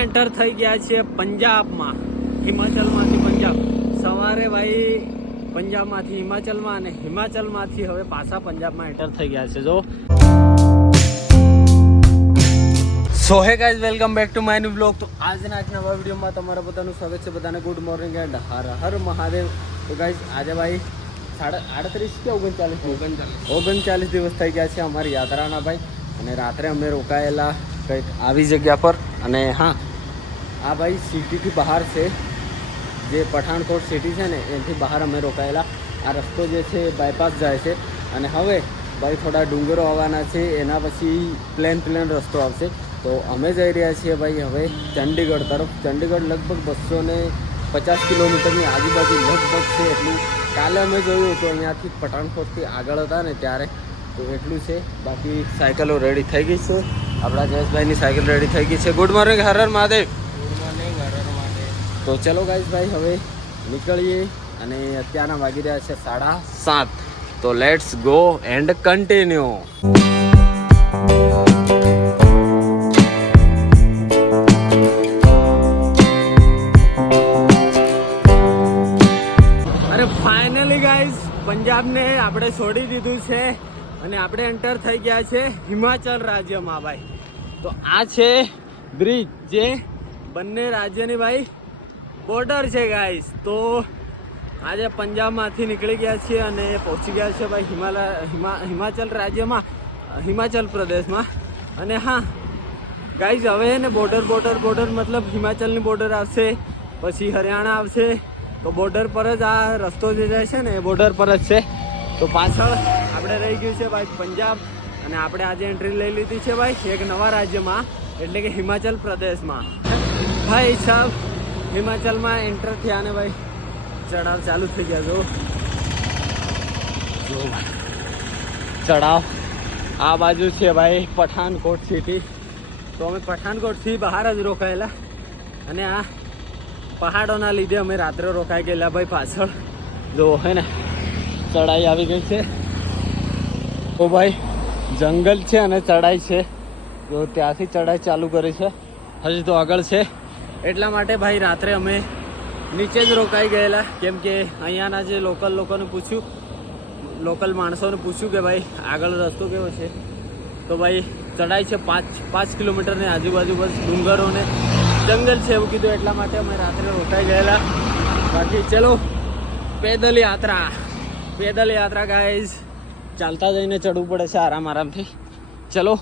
Enter થઈ ગયા છીએ પંજાબમાં, હિમાચલમાંથી પંજાબ. સવારે ભાઈ પંજાબમાંથી હિમાચલમાં અને હિમાચલમાંથી હવે પાછા પંજાબમાં એન્ટર થઈ ગયા છે. જો so hey guys, welcome back to my new blog. તો આજના એક નવા વિડીયોમાં તમારા બધાનું સ્વાગત છે. બધાને good morning and her Har Mahadev. તો ગાઈઝ આજે ભાઈ 38 કે 39 દિવસ થઈ ગયા છે અમારી યાત્રાના ભાઈ. અને રાત્રે અમે રોકાયેલા કંઈક આવી જગ્યા પર. અને હા, આ ભાઈ સિટીથી બહાર છે, જે પઠાણકોટ સિટી છે ને એનાથી બહાર અમે રોકાયેલા. આ રસ્તો જે છે બાયપાસ જાય છે. અને હવે ભાઈ થોડા ડુંગરો આવવાના છે, એના પછી પ્લેન રસ્તો આવશે. તો અમે જઈ રહ્યા છીએ ભાઈ હવે ચંડીગઢ તરફ. ચંડીગઢ લગભગ 250 કિલોમીટરની આજુબાજુ લગભગ છે એટલું. કાલે અમે જોયું તો અહીંયાથી પઠાણકોટથી આગળ હતા ને ત્યારે, તો એટલું છે. બાકી સાયકલો રેડી થઈ ગઈ છે. આપણા જયેશભાઈની સાયકલ રેડી થઈ ગઈ છે. ગુડ મોર્નિંગ હર હર મહાદેવ. તો ચલો ગાઈઝ ભાઈ હવે નીકળીએ. અને અત્યારના વાગી રહ્યા છે 7:30. તો લેટ્સ ગો એન્ડ કન્ટિન્યુ. અરે ફાઇનલી ગાઈઝ પંજાબને આપણે છોડી દીધું છે અને આપણે એન્ટર થઈ ગયા છે હિમાચલ રાજ્યમાં ભાઈ. તો આ છે બ્રિજ જે બંને રાજ્યની ભાઈ બોર્ડર છે ગાઈઝ. તો આજે પંજાબમાંથી નીકળી ગયા છીએ અને પહોંચી ગયા છે ભાઈ હિમાચલ રાજ્યમાં, હિમાચલ પ્રદેશમાં. અને હા ગાઈઝ હવે ને બોર્ડર મતલબ હિમાચલની બોર્ડર આવશે, પછી હરિયાણા આવશે. તો બોર્ડર પર જ આ રસ્તો જે જાય છે ને એ બોર્ડર પર જ છે. તો પાછળ આપણે રહી ગયું છે ભાઈ પંજાબ. અને આપણે આજે એન્ટ્રી લઈ લીધી છે ભાઈ એક નવા રાજ્યમાં, એટલે કે હિમાચલ પ્રદેશમાં. ભાઈ સાહેબ હિમાચલમાં એન્ટર થયા ને ભાઈ ચઢાવ ચાલુ થઈ ગયા. જો ભાઈ ચઢાવ. આ બાજુ છે ભાઈ પઠાણકોટ સિટી. તો અમે પઠાણકોટથી બહાર જ રોકાયેલા અને આ પહાડોના લીધે અમે રાત્રે રોકાઈ ગયેલા ભાઈ પાછળ. જો હે ને ચઢાઈ આવી ગઈ છે. તો ભાઈ જંગલ છે અને ચઢાઈ છે. તો ત્યાંથી ચઢાઈ ચાલુ કરી છે, હજી તો આગળ છે. એટલા માટે ભાઈ રાત્રે અમે નીચે જ રોકાઈ ગયેલા, કેમ કે અહીંયાના જે લોકલ માણસોને પૂછ્યું કે ભાઈ આગળ રસ્તો કેવો છે. તો ભાઈ ચઢાઈ છે 5 કિલોમીટરની આજુબાજુ, બસ ડુંગરોને જંગલ છે એવું કીધું. એટલા માટે અમે રાત્રે રોકાઈ ગયેલા. બાકી ચલો પેદલ યાત્રા ગાઈઝ. ચાલતા જઈને ચડવું પડે છે આરામથી. ચલો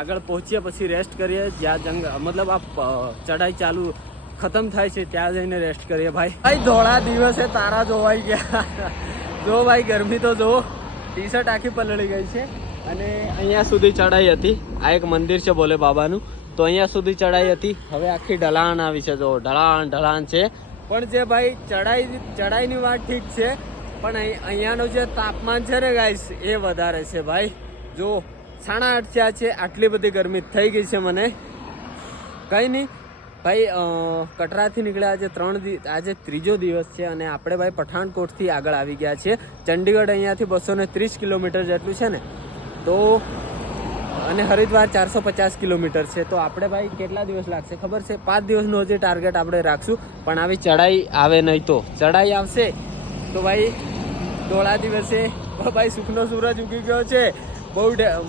આગળ પહોંચીએ, પછી રેસ્ટ કરીએ. જ્યાં મતલબ આ ચઢાઈ ચાલુ ખતમ થાય છે ત્યાં જઈને રેસ્ટ કરીએ ભાઈ. ધોળા દિવસે તારા જોવાઈ ગયા. જો ભાઈ ગરમી તો જો, ટી શર્ટ આખી પલળી ગઈ છે. અને અહીંયા સુધી ચઢાઈ હતી. આ એક મંદિર છે ભોલે બાબાનું. તો અહીંયા સુધી ચઢાઈ હતી. હવે આખી ઢલાણ આવી છે. જો ઢલાણ છે. પણ જે ભાઈ ચઢાઈની વાત ઠીક છે, પણ અહીંયાનું જે તાપમાન છે ને ગાઈસ એ વધારે છે ભાઈ. જો 8:30 થયા છે, આટલી બધી ગરમી થઈ ગઈ છે મને. કંઈ નહીં ભાઈ, કટરાથી નીકળ્યા આજે ત્રીજો દિવસ છે. અને આપણે ભાઈ પઠાણકોટથી આગળ આવી ગયા છે. ચંડીગઢ અહીંયાથી 230 કિલોમીટર જેટલું છે ને. તો અને હરિદ્વાર 450 કિલોમીટર છે. તો આપણે ભાઈ કેટલા દિવસ લાગશે ખબર છે? 5 દિવસનો હજી ટાર્ગેટ આપણે રાખશું. પણ આવી ચઢાઈ આવે નહીં, તો ચઢાઈ આવશે તો ભાઈ ધોળા દિવસે ભાઈ સુખનો સૂરજ ઉગી ગયો છે બહુ.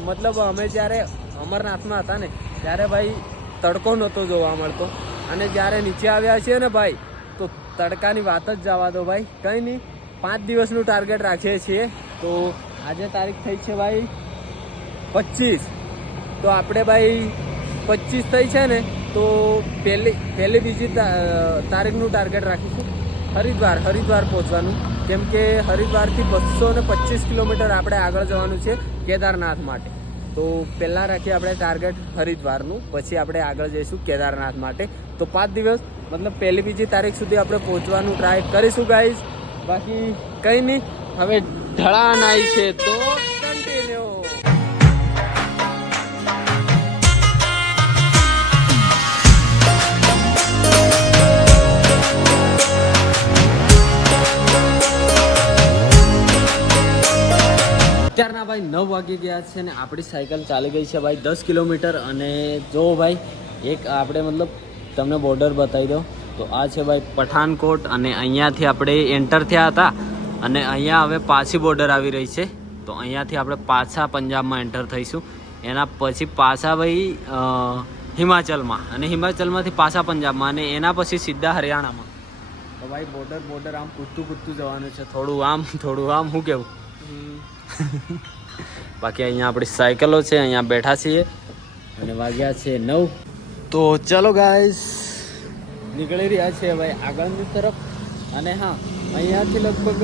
મતલબ અમે જ્યારે અમરનાથમાં હતા ને ત્યારે ભાઈ તડકો નહોતો જોવા મળતો. અને જ્યારે નીચે આવ્યા છીએ ને ભાઈ તો તડકાની વાત જ જવા દો ભાઈ. કંઈ નહીં, 5 દિવસનું ટાર્ગેટ રાખીએ છીએ. તો આજે તારીખ થઈ છે ભાઈ 25. તો આપણે ભાઈ 25 થઈ છે ને, તો પહેલી બીજી તારીખનું ટાર્ગેટ રાખીશું હરિદ્વાર પહોંચવાનું. કેમ કે હરિદ્વારથી 225 કિલોમીટર આપણે આગળ જવાનું છે કેદારનાથ માટે. તો પહેલાં રાખીએ આપણે ટાર્ગેટ હરિદ્વારનું, પછી આપણે આગળ જઈશું કેદારનાથ માટે. તો 5 દિવસ મતલબ પહેલી બીજી તારીખ સુધી આપણે પહોંચવાનું ટ્રાય કરીશું ગાઈઝ. બાકી કંઈ નહીં, હવે ઢળાણ આવી છે તો કન્ટિન્યુ. અત્યારના ભાઈ 9 વાગી ગયા છે ને આપણી સાયકલ ચાલી ગઈ છે ભાઈ 10 કિલોમીટર. અને જો ભાઈ એક આપણે મતલબ તમને બોર્ડર બતાવી દો. તો આ છે ભાઈ પઠાનકોટ અને અહીંયાથી આપણે એન્ટર થયા હતા અને અહીંયા હવે પાછી બોર્ડર આવી રહી છે. તો અહીંયાથી આપણે પાછા પંજાબમાં એન્ટર થઈશું. એના પછી પાછા ભાઈ હિમાચલમાં અને હિમાચલમાંથી પાછા પંજાબમાં અને એના પછી સીધા હરિયાણામાં. તો ભાઈ બોર્ડર આમ કૂદતું જવાનું છે, થોડું આમ શું કેવું. બાકી અહીંયા આપણી સાયકલો છે, અહીંયા બેઠા છીએ અને વાગ્યા છે 9. તો ચલો ગાઈસ નીકળી રહ્યા છે ભાઈ આગળની તરફ. અને હા, અહીંયાથી લગભગ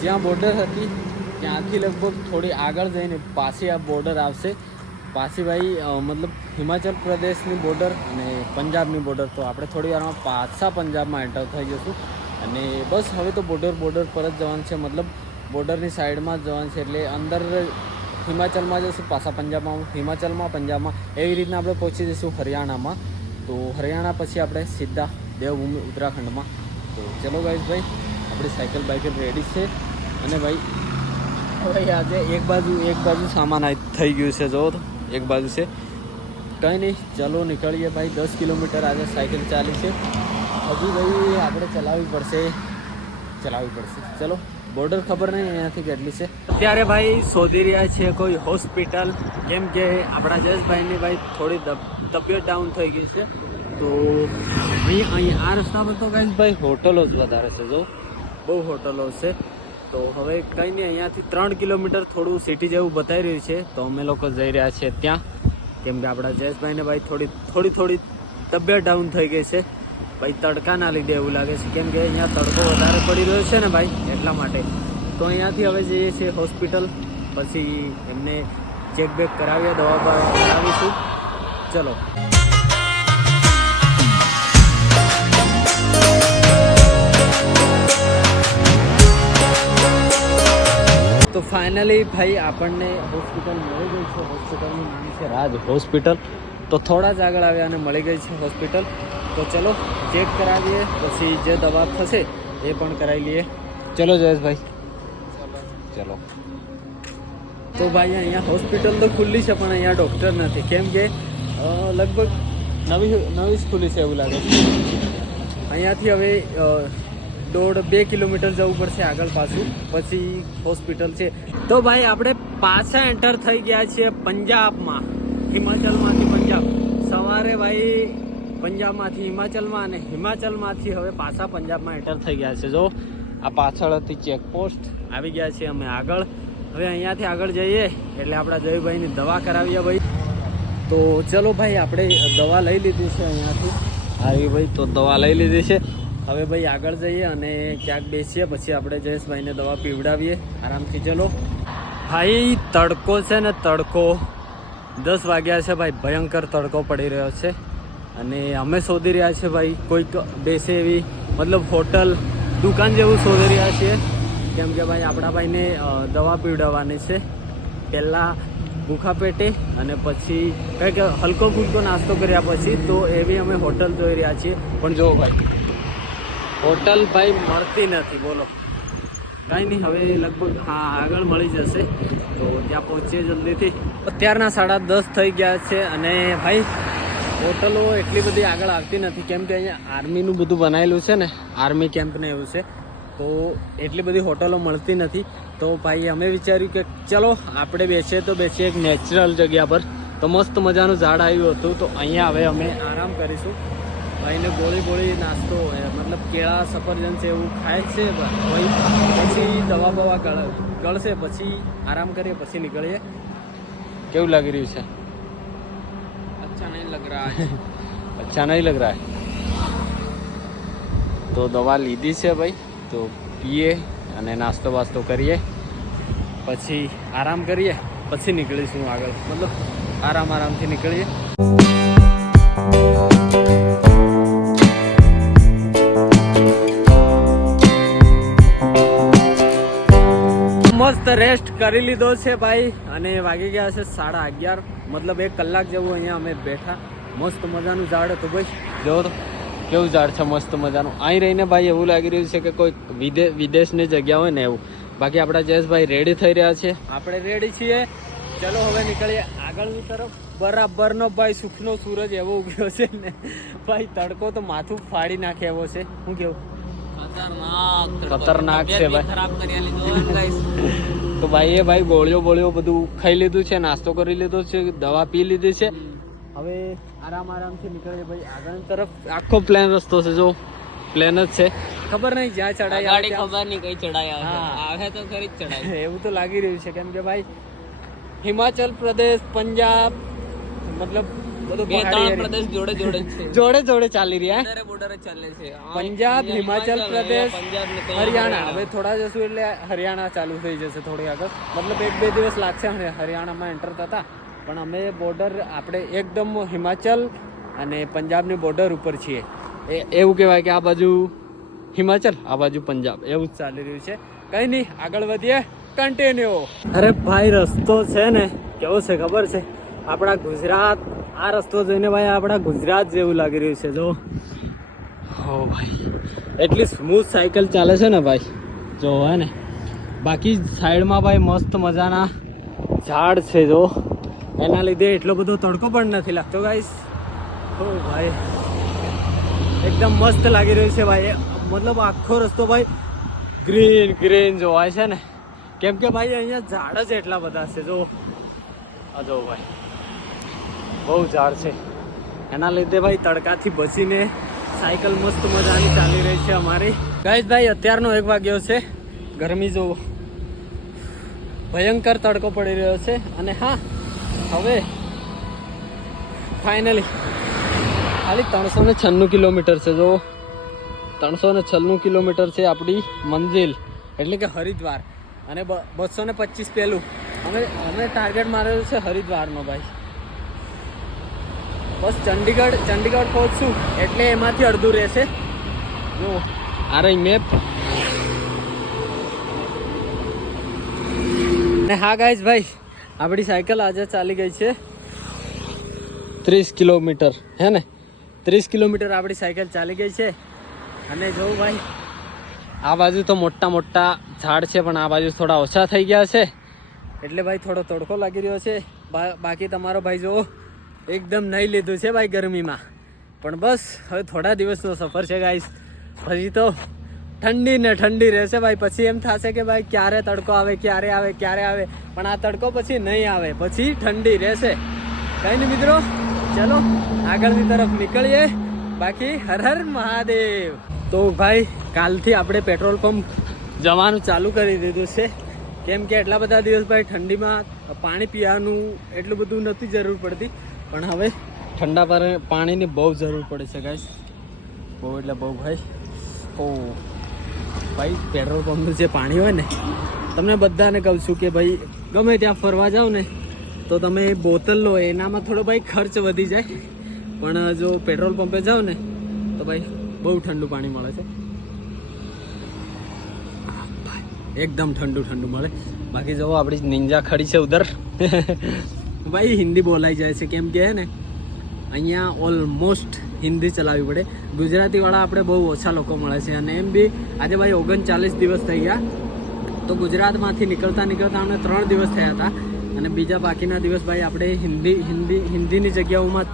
જ્યાં બોર્ડર હતી ત્યાંથી લગભગ થોડી આગળ જઈને પાછી આ બોર્ડર આવશે. પાછી ભાઈ મતલબ હિમાચલ પ્રદેશની બોર્ડર અને પંજાબની બોર્ડર. તો આપણે થોડી વારમાં પાછા પંજાબમાં એન્ટર થઈ જઈશું. અને બસ હવે તો બોર્ડર પર જ જવાનું છે, મતલબ બોર્ડરની સાઈડમાં જ જવાનું છે. એટલે અંદર હિમાચલમાં જઈશું, પાછા પંજાબમાં, હિમાચલમાં, પંજાબમાં, એવી રીતના આપણે પહોંચી જઈશું હરિયાણામાં. તો હરિયાણા પછી આપણે સીધા દેવભૂમિ ઉત્તરાખંડમાં. તો ચલો ગાઈસ ભાઈ આપણી સાયકલ રેડી છે. અને ભાઈ આજે એક બાજુ સામાન થઈ ગયું છે. જો તો એક બાજુ છે, કંઈ નહીં. ચલો નીકળીએ ભાઈ. 10 કિલોમીટર આજે સાયકલ ચાલી છે. હજુ ભાઈ આપણે ચલાવવી પડશે. ચલો બોર્ડર ખબર નહીં અહીંયાથી કેટલી છે. અત્યારે ભાઈ શોધી રહ્યા છે કોઈ હોસ્પિટલ, કેમ કે આપણા જયેશભાઈની ભાઈ થોડી તબિયત ડાઉન થઈ ગઈ છે. તો અહીં આ રસ્તા પર તો ગાઈસ ભાઈ હોટલો જ વધારે છે. જો બહુ હોટલો છે. તો હવે કંઈ નહીં, અહીંયાથી 3 કિલોમીટર થોડું સિટી જેવું બતાવી રહ્યું છે. તો અમે લોકો જઈ રહ્યા છીએ ત્યાં, કેમ કે આપણા જયેશભાઈને ભાઈ થોડી તબિયત ડાઉન થઈ ગઈ છે ભાઈ, તડકાના લીધે એવું લાગે છે. કેમ કે અહીંયા તડકો વધારે પડી રહ્યો છે ને ભાઈ, એટલા માટે. તો અહીંયાથી હવે જઈએ છીએ હોસ્પિટલ, પછી એમને ચેક બેક કરાવીએ, દવા કરાવીશું. ચલો તો ફાઇનલી ભાઈ આપણને હોસ્પિટલ મળી ગઈ છે. હોસ્પિટલનું નામ છે રાજ હોસ્પિટલ. તો થોડા જ આગળ આવ્યા અને મળી ગઈ છે હોસ્પિટલ. તો ચલો ચેક કરાવીએ, પછી જે દવા થશે એ પણ કરાવી લઈએ. ચલો જયેશભાઈ ચલો. તો ભાઈ અહીંયા હોસ્પિટલ તો ખુલ્લી છે, પણ અહીંયા ડૉક્ટર નથી. કેમ કે લગભગ નવી ખુલ્લી છે એવું લાગે છે. અહીંયાથી હવે 1.5-2 કિલોમીટર જવું પડશે આગળ પાછું, પછી હોસ્પિટલ છે. તો ભાઈ આપણે પાછા એન્ટર થઈ ગયા છીએ પંજાબમાં, હિમાચલમાંથી પંજાબ. સવારે ભાઈ પંજાબમાંથી હિમાચલમાં અને હિમાચલમાંથી હવે પાછા પંજાબમાં એન્ટર થઈ ગયા છે. જો આ પાછળ હતી ચેકપોસ્ટ, આવી ગયા છીએ અમે આગળ. હવે અહીંયાથી આગળ જઈએ એટલે આપણા જયભાઈની દવા કરાવીએ ભાઈ. તો ચલો ભાઈ આપણે દવા લઈ લીધી છે અહીંયાથી આવી ભાઈ. તો દવા લઈ લીધી છે. હવે ભાઈ આગળ જઈએ અને ક્યાંક બેસીએ, પછી આપણે જયેશભાઈને દવા પીવડાવીએ આરામથી. ચલો ભાઈ તડકો છે ને, તડકો 10 વાગ્યા છે ભાઈ, ભયંકર તડકો પડી રહ્યો છે. અને અમે શોધી રહ્યા છીએ ભાઈ કોઈક બેસે એવી, મતલબ હોટલ દુકાન જેવું શોધી રહ્યા છીએ. કેમ કે ભાઈ આપણા ભાઈને દવા પીવડાવવાની છે પહેલાં ભૂખા પેટે, અને પછી કંઈક હલકો ફૂલકો નાસ્તો કર્યા પછી. તો એવી અમે હોટલ જોઈ રહ્યા છીએ. પણ જો ભાઈ હોટલ ભાઈ મળતી નથી, બોલો. કાંઈ નહીં, હવે લગભગ હા આગળ મળી જશે. તો ત્યાં પહોંચીએ જલ્દીથી. અત્યારના 10:30 થઈ ગયા છે અને ભાઈ હોટલો એટલી બધી આગળ આવતી નથી. કેમ કે અહીંયા આર્મીનું બધું બનાવેલું છે ને, આર્મી કેમ્પને એવું છે. તો એટલી બધી હોટલો મળતી નથી. તો ભાઈ અમે વિચાર્યું કે ચલો આપણે બેસીએ તો બેસીએ એક નેચરલ જગ્યા પર. તો મસ્ત મજાનું ઝાડ આવ્યું હતું. તો અહીંયા હવે અમે આરામ કરીશું. ભાઈને ગોળી નાસ્તો, મતલબ કેળા સફરજન છે એવું ખાય છે ભાઈ. પછી દવા બવા ગળશે, પછી આરામ કરીએ, પછી નીકળીએ. કેવું લાગી રહ્યું છે? अच्छा नहीं लग रहा है. તો દવા લીધી છે ભાઈ, તો પીએ અને નાસ્તો વાસ્તો કરીએ, પછી આરામ કરીએ, પછી નીકળીશું આગળ. મતલબ આરામથી નીકળીએ. મસ્ત રેસ્ટ કરી લીધો છે ભાઈ, અને વાગી ગયા છે 11:30. મતલબ 1 કલાક જેવું અહીંયા અમે બેઠા. મસ્ત મજાનું ઝાડ હતું ભાઈ. જો તો કેવું ઝાડ છે મસ્ત મજાનું. અહીં રહીને ભાઈ એવું લાગી રહ્યું છે કે કોઈ વિદેશની જગ્યા હોય ને એવું. બાકી આપણા જયેશભાઈ રેડી થઈ રહ્યા છે, આપણે રેડી છીએ. ચલો હવે નીકળીએ આગળની તરફ. બરાબરનો ભાઈ સુખનો સૂરજ એવો ઉગ્યો છે ને ભાઈ, તડકો તો માથું ફાડી નાખે એવો છે. શું કેવું? ખતરનાક છે ભાઈ. તો ભાઈ ભાઈ ગોળીઓ બધું ખાઈ લીધું છે, નાસ્તો કરી લીધો છે, દવા પી લીધી છે. હવે આરામથી નીકળે ભાઈ આગળ તરફ. આખો પ્લેન રસ્તો છે, જો પ્લેન જ છે. ખબર નહીં જ્યાં ચડાઈ આવે, ખબર નહીં કઈ ચડાઈ આવે તો ખરી જ ચડાઈ એવું તો લાગી રહ્યું છે. કેમ કે ભાઈ હિમાચલ પ્રદેશ, પંજાબ, મતલબ બધું પ્રદેશ જોડે ચાલી રહ્યા. બોર્ડર ચાલે છે પંજાબ, હિમાચલ પ્રદેશ, હરિયાણા. હવે થોડા જશું એટલે હરિયાણા ચાલુ થઈ જશે થોડી આગળ. મતલબ 1-2 દિવસ લાગશે હરિયાણામાં એન્ટર થતા. પણ અમે બોર્ડર આપણે એકદમ હિમાચલ અને પંજાબની બોર્ડર ઉપર છીએ. એવું કહેવાય કે આ બાજુ હિમાચલ, આ બાજુ પંજાબ, એવું જ ચાલી રહ્યું છે. કંઈ નહીં, આગળ વધીએ, કન્ટિન્યુ. અરે ભાઈ રસ્તો છે ને કેવો છે ખબર છે? આપણા ગુજરાત, આ રસ્તો જોઈને ભાઈ આપણા ગુજરાત જેવું લાગી રહ્યું છે. જો હો ભાઈ, એટલી સ્મૂથ સાયકલ ચાલે છે ને ભાઈ, જો હે ને. બાકી સાઈડમાં ભાઈ મસ્ત મજાના ઝાડ છે, જો એના લીધે એટલો બધો તડકો પણ નથી લાગતો ગાઈસ. હો ભાઈ એકદમ મસ્ત લાગી રહ્યું છે ભાઈ. મતલબ આખો રસ્તો ભાઈ ગ્રીન જોવાય છે ને. કેમ કે ભાઈ અહીંયા ઝાડ જ એટલા બધા છે. જો આ જો ભાઈ બહુ ઝાડ છે, એના લીધે ભાઈ તડકાથી બચીને સાયકલ મસ્ત મજાની ચાલી રહી છે અમારી. ગાઈસ ભાઈ અત્યારનો 1 વાગ્યો છે. ગરમી જો ભયંકર તડકો પડી રહ્યો છે. અને હા, હવે ફાઇનલી ખાલી 396 કિલોમીટર છે. જો 396 કિલોમીટર છે આપણી મંજિલ, એટલે કે હરિદ્વાર. અને 225 પહેલું અમે ટાર્ગેટ મારેલું છે હરિદ્વારનો ભાઈ. બસ ચંડીગઢ પહોંચશું એટલે એમાંથી અડધું રહેશે. જો આ રહી મેપ. ને હા ગાઈસ ભાઈ, આપણી સાયકલ આજે ચાલી ગઈ છે 30 કિલોમીટર, હે ને? 30 કિલોમીટર આપણી સાયકલ ચાલી ગઈ છે. અને જો ભાઈ આ બાજુ તો મોટા ઝાડ છે, પણ આ બાજુ થોડા ઓછા થઈ ગયા છે, એટલે ભાઈ થોડો તડકો લાગી રહ્યો છે. બાકી તમારો ભાઈ જો એકદમ નહીં લીધું છે ભાઈ ગરમીમાં. પણ બસ હવે થોડા દિવસનો સફર છે ગાઈસ. પછી તો ઠંડી રહેશે ભાઈ. પછી એમ થશે કે ભાઈ ક્યારે તડકો આવે, ક્યારે આવે. પણ આ તડકો પછી નહીં આવે, પછી ઠંડી રહેશે. કંઈ નહીં મિત્રો, ચલો આગળની તરફ નીકળીએ. બાકી હર હર મહાદેવ. તો ભાઈ કાલથી આપણે પેટ્રોલ પંપ જવાનું ચાલુ કરી દીધું છે. કેમ કે એટલા બધા દિવસ ભાઈ ઠંડીમાં પાણી પીવાનું એટલું બધું નથી જરૂર પડતી, પણ હવે ઠંડા પાણીની બહુ જરૂર પડે છે ગાઈસ. બહુ એટલે બહુ ભાઈ. ઓ ભાઈ પેટ્રોલ પંપનું જે પાણી હોય ને, તમને બધાને કહું છું કે ભાઈ ગમે ત્યાં ફરવા જાઓ ને તો તમે બોતલ લો, એનામાં થોડો ભાઈ ખર્ચ વધી જાય. પણ જો પેટ્રોલ પંપે જાઓ ને તો ભાઈ બહુ ઠંડુ પાણી મળે છે, એકદમ ઠંડુ મળે. બાકી જો આપણી નિંજા ખડી છે ઉધર ભાઈ હિન્દી બોલાઈ જાય છે. કેમ કે હે ને અહીંયા ઓલમોસ્ટ હિન્દી ચલાવવી પડે. ગુજરાતીવાળા આપણે બહુ ઓછા લોકો મળે છે. અને એમ બી આજે ભાઈ 39 દિવસ થઈ ગયા. તો ગુજરાતમાંથી નીકળતા અમને 3 દિવસ થયા હતા. અને બીજા બાકીના દિવસ ભાઈ આપણે હિન્દીની જગ્યાઓમાં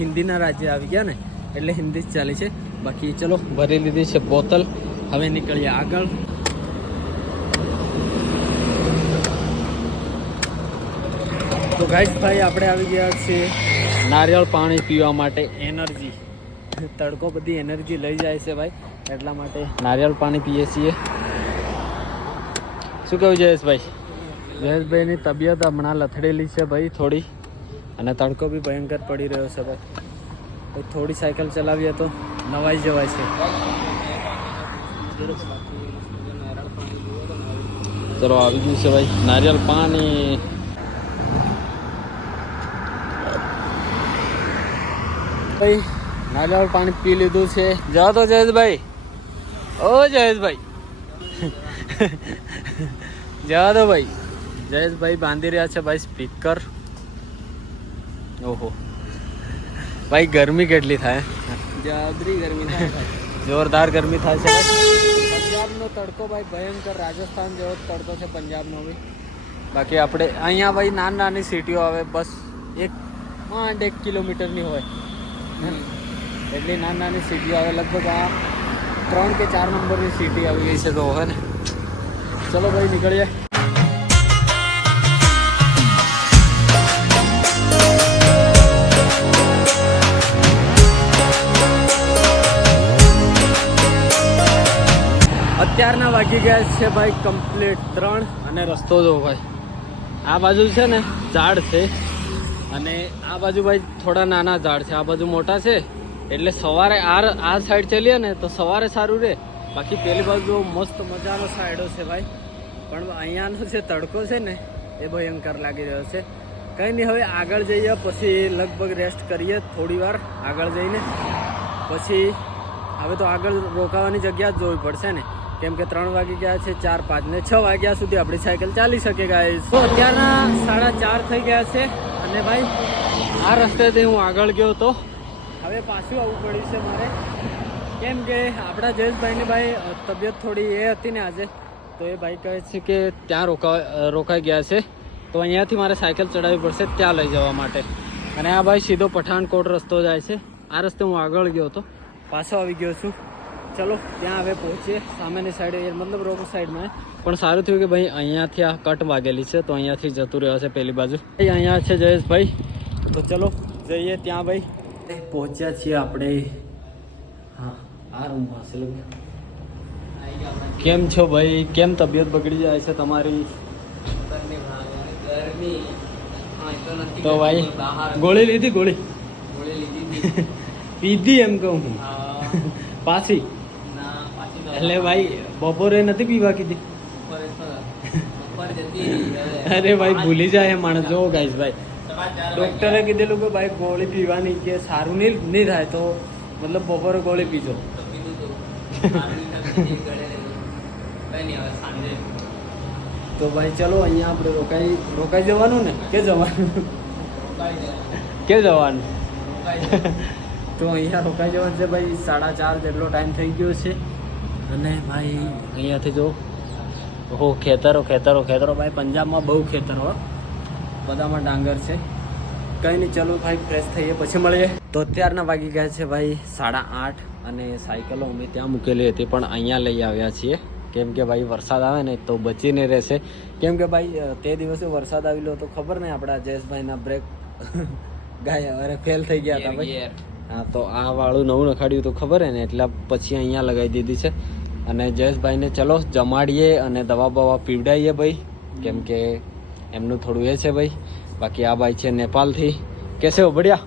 હિન્દીના રાજ્ય આવી ગયા ને, એટલે હિન્દી જ ચાલે છે. બાકી ચલો ભરી લીધી છે બોતલ, હવે નીકળીએ આગળ. તો ગાઈસ ભાઈ આપણે આવી ગયા છીએ નારિયેળ પાણી પીવા માટે. એનર્જી, તડકો બધી એનર્જી લઈ જાય છે ભાઈ, એટલા માટે નારિયેળ પાણી પીએ છીએ. શું કહ્યું જયેશભાઈ? જયેશભાઈની તબિયત હમણાં લથડેલી છે ભાઈ થોડી, અને તડકો બી ભયંકર પડી રહ્યો છે ભાઈ. થોડી સાયકલ ચલાવીએ તો નવાઈ જવાય છે. ચલો આવી ગયું છે ભાઈ નારિયેળ પાણી. ભાઈ નારિયેળ પાણી પી લીધું છે. જાઓ તો જયેશભાઈ, ઓ જયેશભાઈ જવા દો ભાઈ. જયેશભાઈ બાંધી રહ્યા છે ભાઈ સ્પીકર. ઓહો ભાઈ ગરમી કેટલી થાય, જબરી ગરમી થાય ભાઈ, જોરદાર ગરમી થાય છે ભાઈ. પંજાબનો તડકો ભાઈ ભયંકર, રાજસ્થાન જેવો તડકો છે પંજાબનો બી. બાકી આપણે અહીંયા ભાઈ નાની સિટીઓ આવે, બસ 1 માંડ 1 કિલોમીટરની હોય એટલી નાની નાની સિટી આવે. લગભગ આ 3 કે 4 નંબરની સિટી આવી ગઈ છે તો હે ને. ચલો ભાઈ નીકળીએ. અત્યારના વાગી ગયા છે ભાઈ કમ્પ્લીટ 3 અને રસ્તો જો ભાઈ આ બાજુ છે ને ઝાડ છે અને આ બાજુ ભાઈ થોડા નાના ઝાડ છે, આ બાજુ મોટા છે. એટલે સવારે આ સાઈડ ચાલીએ ને તો સવારે સારું રહે. બાકી પેલી બાજુ મસ્ત મજાનો સાઈડો છે ભાઈ, પણ અહીંયાનો જે તડકો છે ને એ ભયંકર લાગી રહ્યો છે. કંઈ નહીં, હવે આગળ જઈએ પછી લગભગ રેસ્ટ કરીએ થોડી વાર આગળ જઈને. પછી હવે તો આગળ રોકાવાની જગ્યા જ જોવી પડશે ને, કેમ કે 3 વાગી ગયા છે, 4, 5 ને 6 વાગ્યા સુધી આપણી સાયકલ ચાલી શકે ગાઈસ. તો અત્યારના 4:30 થઈ ગયા છે અને ભાઈ આ રસ્તેથી હું આગળ ગયો તો હવે પાછું આવવું પડ્યું છે મારે, કેમ કે આપણા જયેશભાઈની ભાઈ તબિયત થોડી એ હતી ને આજે, તો એ ભાઈ કહે છે કે ત્યાં રોકાઈ ગયા છે, તો અહીંયાથી મારે સાયકલ ચડાવવી પડશે ત્યાં લઈ જવા માટે. અને આ ભાઈ સીધો પઠાણકોટ રસ્તો જાય છે. આ રસ્તે હું આગળ ગયો હતો, પાછો આવી ગયો છું. ચલો ત્યાં હવે પહોંચીએ સામેની સાઈડે, મતલબ રોંગ સાઈડમાં. પણ સારું થયું કે ભાઈ અહીંયાથી આ કટ વાગેલી છે તો અહીંયાથી જતું રહ્યો છે પેલી બાજુ. અહીંયા છે જયેશભાઈ, તો ચલો જઈએ ત્યાં. ભાઈ પહોંચ્યા છીએ આપણે. હા આ રૂમમાં છે. કેમ છો ભાઈ? કેમ તબિયત બગડી જાય છે તમારી? તો ભાઈ ગોળી લીધી? ગોળી પીધી એમ કહું હું. પાછી એટલે ભાઈ બપોરે નથી પીવા કીધી? અરે ભાઈ ભૂલી જાય માણસ. જો ગાઈસ ભાઈ ડોક્ટરે કીધેલું કે ભાઈ ગોળી પીવાની, કે સારું નહીં થાય તો મતલબ બપોરે ગોળી પીજો. તો ભાઈ ચલો અહીંયા આપણે રોકાઈ જવાનું ને કે જવાનું? કે જવાનું? તો અહીંયા રોકાઈ જવાનું છે ભાઈ. 4:30 જેટલો ટાઈમ થઈ ગયો છે અને ભાઈ અહીંયાથી જો ખેતરો ભાઈ. પંજાબમાં બહુ ખેતરો, બધામાં ડાંગર છે. કંઈ નહીં, ચલો ભાઈ ફ્રેશ થઈએ પછી મળીએ. તો અત્યારના વાગી ગયા છે ભાઈ 8:30 અને સાયકલો અમે ત્યાં મૂકેલી હતી પણ અહીંયા લઈ આવ્યા છીએ, કેમ કે ભાઈ વરસાદ આવે ને તો બચીને રહેશે. કેમ કે ભાઈ તે દિવસે વરસાદ આવેલો તો ખબર નહીં, આપણા જયેશભાઈના બ્રેક ફેલ થઈ ગયા હતા ભાઈ. હા, તો આ વાળું નવું નખાડ્યું તો ખબર હે ને, એટલે પછી અહીંયા લગાવી દીધી છે. અને જયેશભાઈને ચલો જમાડીએ અને દવા બવા પીવડાવીએ ભાઈ, કેમ કે એમનું થોડું એ છે ભાઈ. બાકી આ ભાઈ છે नेपालથી. कैसे हो? बढ़िया.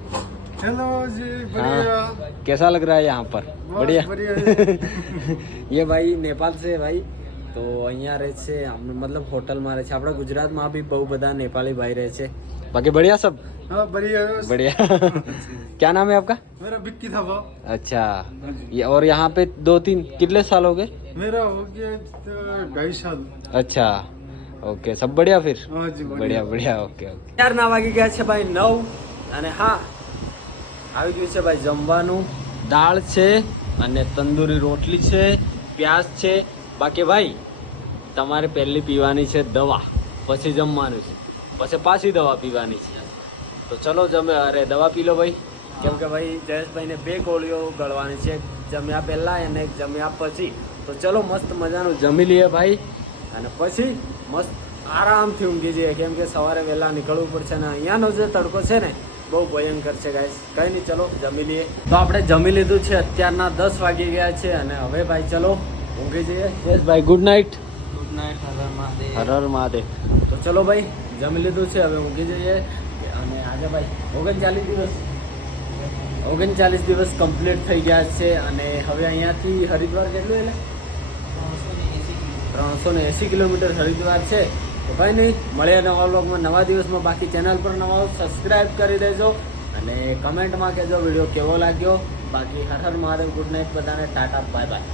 हेलो जी, बढ़िया. कैसा लग रहा है यहाँ पर? बढ़िया. ये भाई नेपाल से भाई, તો અહીંયા રહે છે, મતલબ હોટલમાં રહે છે. આપણા ગુજરાતમાં બી બહુ બધા नेपाली भाई રહે છે. बाकी बढ़िया सब? हाँ बढ़िया. बढ़िया. क्या नाम है आपका? मेरा विक्की था वो. अच्छा, ये और यहाँ पे 2-3 कितने साल हो गए? मेरा हो गया 2.5 साल. अच्छा, ઓકે, સબ બઢિયા ફિર? हाँ जी બઢિયા બઢિયા. Okay okay. 4 વાગી ગયા છે ભાઈ 9 અને હા આવી ગયું છે ભાઈ જમવાનું. દાળ છે અને તંદૂરી રોટલી છે, પ્યાજ છે. બાકી ભાઈ તમારે પહેલી પીવાની છે દવા, પછી જમવાનું છે, પછી પાછી દવા પીવાની છે. તો ચલો દવા પી લો ભાઈ, કેમ કે ભાઈ જયેશભાઈને 2 ગોળીઓ ગળવાની છે, જમ્યા પહેલાં અને જમ્યા પછી. તો ચલો મસ્ત મજાનું જમી લઈએ ભાઈ અને પછી મસ્ત આરામથી ઊંઘી જઈએ, કેમ કે સવારે વહેલા નીકળવું પડશે ને અહીંયાનો જે તડકો છે ને બહુ ભયંકર છે ગાઈસ. કંઈ નહીં, ચલો જમી લઈએ. તો આપણે જમી લીધું છે, અત્યારના 10 વાગી ગયા છે અને હવે ભાઈ ચલો ઊંઘી જઈએ. યસ ભાઈ, good night. Good night. Har Har Mahadev. તો ચલો ભાઈ જમી લીધું છે, હવે ઊંઘી જઈએ. અને આજે ભાઈ 39 દિવસ કમ્પ્લીટ થઈ ગયા છે અને હવે અહીંયાથી હરિદ્વાર કેટલું એટલે 380 કિલોમીટર હરિદ્વાર છે. તો કંઈ નહીં, મળ્યા નવા વ્લોગમાં નવા દિવસમાં. બાકી ચેનલ પર નવા સબસ્ક્રાઈબ કરી દેજો અને કમેન્ટમાં કહેજો વિડીયો કેવો લાગ્યો. બાકી હર હર મહાદેવ, ગુડ નાઇટ બધાને, ટાટા બાય બાય.